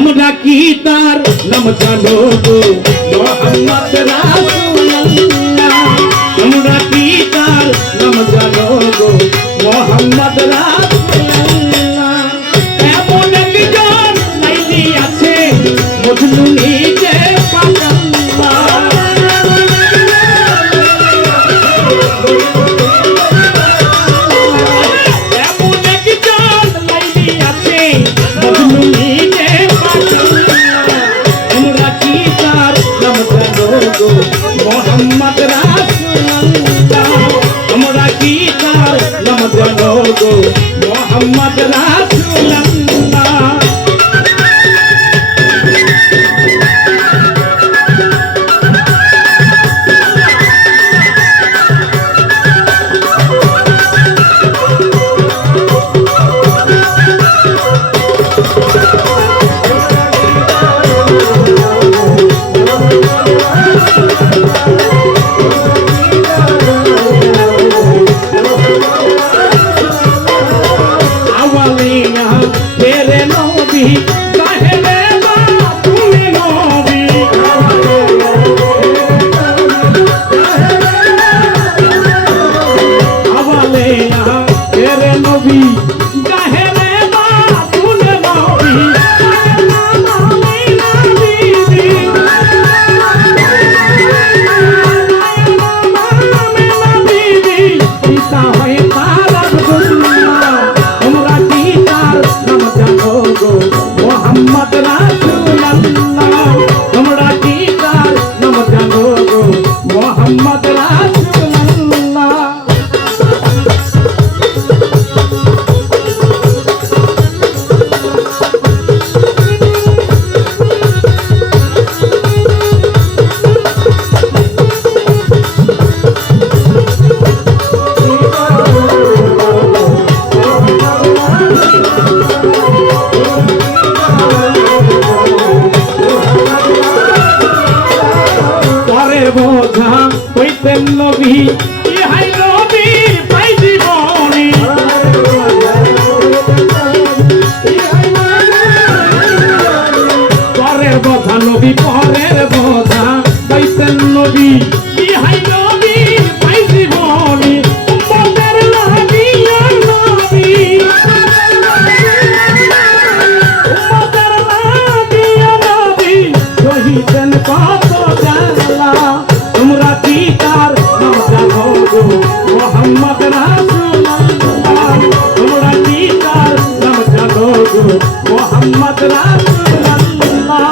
তোমরা কি তার নাম জানো গো মোহাম্মদ রাসূলুল্লাহ তোমরা কি তার নাম জানো গো মোহাম্মদ রাসূলুল্লাহ এমন একজন লাইলি আছে মজনু নিজে পাগল্লা এমন একজন লাইলি আছে মজনু নিজে মোহাম্মদ রাসূলুল্লাহ তোমরা কি তার নাম জানো গো মোহাম্মদ রাসূলুল্লাহ মোহাম্মদ রাসূলুল্লাহ তোমরা কি তার নাম জানো গো মোহাম্মদ রাসূলুল্লাহ বোঝা হইতেন নবী ইহাই নবীর পাই জীবনী পরের বোঝা নবী পরের বোঝা হইতেন নবী ইহাই নবীর পাই জীবনী উম্মতের লাগিয়া নবী উম্মতের লাগিয়া নবী সহিতেন কত জালা তোমরা কি তার নাম জানো গো মোহাম্মদ রাসূলুল্লাহ তোমরা কি তার নাম জানো গো মোহাম্মদ রাসূলুল্লাহ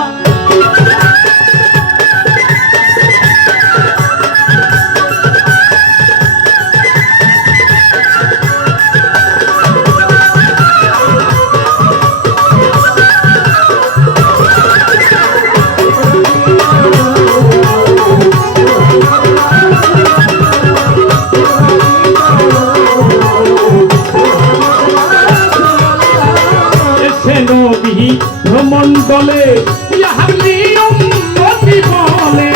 ভ্রমণ বলে ইহালি উম্মতি বলে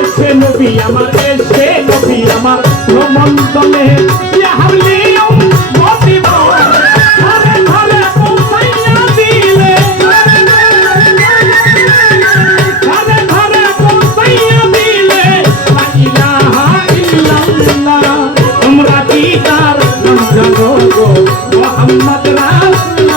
এসে নবী আমার ভ্রমণ বলে ইহালি উম্মতি বলে ঘরে ঘরে পৌঁছাইয়া দিলে ঘরে ঘরে পৌঁছাইয়া দিলে লা ইলাহা ইল্লাল্লাহ তোমরা কি তার নাম জানো গো মোহাম্মদ রাসূলুল্লাহ